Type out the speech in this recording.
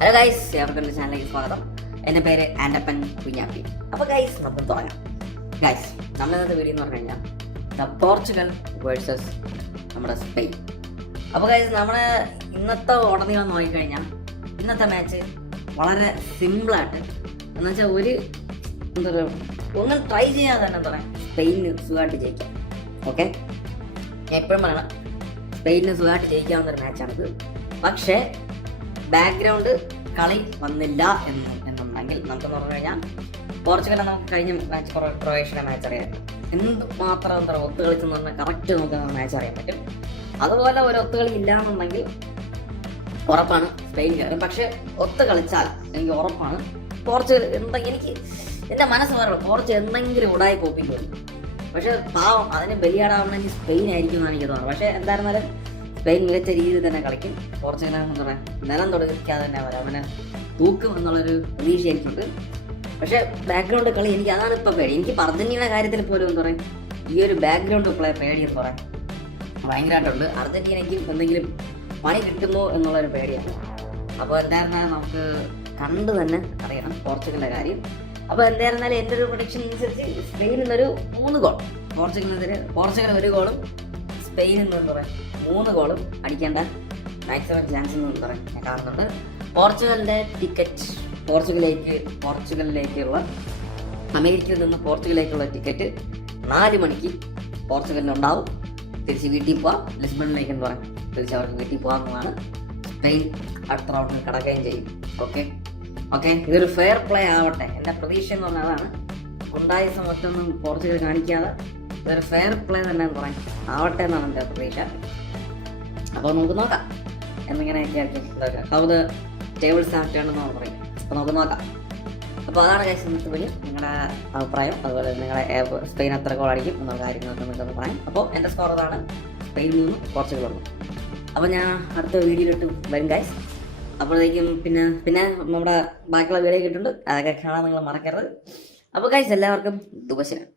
Hello guys, ഏവർക്കും എൻ്റെ ചാനലിലേക്ക് സ്വാഗതം. എൻ്റെ പേര് ആൻഡപ്പൻ കുഞ്ഞാപ്പി. അപ്പോൾ ഗൈസ്, നമുക്ക് തുടങ്ങാം. ഗൈസ്, നമ്മുടെ ഇന്നത്തെ വീഡിയോ എന്ന് പറഞ്ഞു കഴിഞ്ഞാൽ പോർച്ചുഗൽ വേഴ്സസ് നമ്മുടെ സ്പെയിൻ. അപ്പോൾ ഗൈസ്, നമ്മുടെ ഇന്നത്തെ ഉടനീളം നോക്കിക്കഴിഞ്ഞാൽ ഇന്നത്തെ മാച്ച് വളരെ സിമ്പിളായിട്ട് എന്ന് വെച്ചാൽ എന്താ പറയുക, ഒന്നും ട്രൈ ചെയ്യാതെ തന്നെ എന്താ പറയുക, സ്പെയിനിന് സുഖമായിട്ട് ജയിക്കാം. ഓക്കെ, ഞാൻ എപ്പോഴും പറയണം, സ്പെയിനിന് സുഖമായിട്ട് ജയിക്കാവുന്ന ഒരു മാച്ചാണിത്. പക്ഷേ ബാക്ക്ഗ്രൗണ്ട് കളി വന്നില്ല എന്നുണ്ടെങ്കിൽ നമുക്കെന്ന് പറഞ്ഞു കഴിഞ്ഞാൽ പോർച്ചുഗലിനെ നമുക്ക് കഴിഞ്ഞ മാച്ച് ക്രൊയേഷ്യയുടെ മാച്ച് അറിയാം. എന്ത് മാത്രം എന്താ പറയുക, ഒത്തുകളി എന്ന് പറഞ്ഞാൽ കറക്റ്റ് നമുക്ക് മാച്ച് അറിയാൻ പറ്റും. അതുപോലെ ഒരു ഒത്തുകളി ഇല്ല എന്നുണ്ടെങ്കിൽ ഉറപ്പാണ് സ്പെയിൻ കയറും. പക്ഷെ ഒത്തു കളിച്ചാൽ എനിക്ക് ഉറപ്പാണ് പോർച്ചുഗൽ എനിക്ക് എൻ്റെ മനസ്സ് പറയുള്ളൂ, പോർച്ചുഗൽ എന്തെങ്കിലും ഉടായി പോപ്പിക്കും. പക്ഷെ പാവം അതിന് ബലിയാടാവണമെങ്കിൽ സ്പെയിൻ ആയിരിക്കും എന്നാണ് എനിക്ക് തോന്നുന്നത്. പക്ഷെ എന്തായിരുന്നാലും സ്പെയിൻ മികച്ച രീതിയിൽ തന്നെ കളിക്കും. പോർച്ചുഗലാണെന്ന് പറയാം, നിലം തുടങ്ങിക്കാതെ തന്നെ വരാം, അവനെ തൂക്കും എന്നുള്ളൊരു പ്രതീക്ഷ എനിക്കുണ്ട്. പക്ഷെ ബാക്ക്ഗ്രൗണ്ട് കളി എനിക്ക് അതാണ് ഇപ്പം പേടി. എനിക്ക് അർജന്റീനയുടെ കാര്യത്തിൽ പോലും എന്താ പറയുക, ഈ ഒരു ബാക്ക്ഗ്രൗണ്ട് പ്ലേ പേടി എന്ന് പറയാം ഭയങ്കരമായിട്ടുണ്ട്. അർജന്റീനയ്ക്കും എന്തെങ്കിലും പണി കിട്ടുമോ എന്നുള്ളൊരു പേടിയാണ്. അപ്പോൾ എന്തായിരുന്നാലും നമുക്ക് കണ്ടു തന്നെ അറിയണം പോർച്ചുഗലിൻ്റെ കാര്യം. അപ്പോൾ എന്തായിരുന്നാലും എൻ്റെ ഒരു പ്രൊഡിക്ഷൻ അനുസരിച്ച് സ്പെയിനിൽ നിന്നൊരു 3 ഗോൾ, പോർച്ചുഗൽ 1 ഗോളും സ്പെയിനിൽ നിന്ന് എന്താ പറയുക 3 ഗോളും അടിക്കേണ്ട മാക്സിമം ചാൻസ് എന്ന് പറയാൻ ഞാൻ കാണുന്നുണ്ട്. പോർച്ചുഗലിൻ്റെ ടിക്കറ്റ് പോർച്ചുഗലിലേക്കുള്ള അമേരിക്കയിൽ നിന്ന് പോർച്ചുഗലിലേക്കുള്ള ടിക്കറ്റ് 4 മണിക്ക് പോർച്ചുഗലിനുണ്ടാവും. തിരിച്ച് വീട്ടിൽ പോവാം, ലിസ്ബണിലേക്ക് എന്ന് പറയാം, തിരിച്ച് അവർക്ക് വീട്ടിൽ പോകാമെന്നാണ്. സ്പെയിൻ അടുത്ത റൗണ്ടിൽ കടക്കുകയും ചെയ്യും. ഓക്കെ, ഇതൊരു ഫെയർ പ്ലേ ആവട്ടെ. എൻ്റെ പ്രതീക്ഷ എന്ന് പറഞ്ഞാൽ അതാണ്. ഉണ്ടായ മറ്റൊന്നും പോർച്ചുഗൽ കാണിക്കാതെ ഇതൊരു ഫെയർ പ്ലേ തന്നെ എന്ന് പറയാം ആവട്ടെ എന്നാണ് എൻ്റെ പ്രതീക്ഷ. അപ്പോൾ നമുക്ക് നോക്കാം എന്നിങ്ങനെയൊക്കെ ആയിരിക്കും how the tables have turned എന്ന് പറയും. അപ്പോൾ നമുക്ക് നോക്കാം. അപ്പോൾ അതാണ് ഗൈസ് ഇന്നത്തെ വീഡിയോ. നിങ്ങളുടെ അഭിപ്രായം, അതുപോലെ നിങ്ങളുടെ സ്പെയിൻ എത്ര ഗോൾ അടിക്കും എന്നുള്ള കാര്യങ്ങളൊക്കെ നിങ്ങൾക്ക് പറയാം. അപ്പോൾ എൻ്റെ സ്കോർ അതാണ്, സ്പെയിൻ 3 പോർച്ചുഗൽ 1. അപ്പോൾ ഞാൻ അടുത്ത വീഡിയോയിലോട്ട് വരും ഗൈസ്. അപ്പോഴത്തേക്കും പിന്നെ നമ്മുടെ ബാക്കിയുള്ള വീഡിയോ കിട്ടുന്നുണ്ട്, അതൊക്കെ കാണാൻ നിങ്ങൾ മറക്കരുത്. അപ്പോൾ ഗൈസ്, എല്ലാവർക്കും ദുബശനം.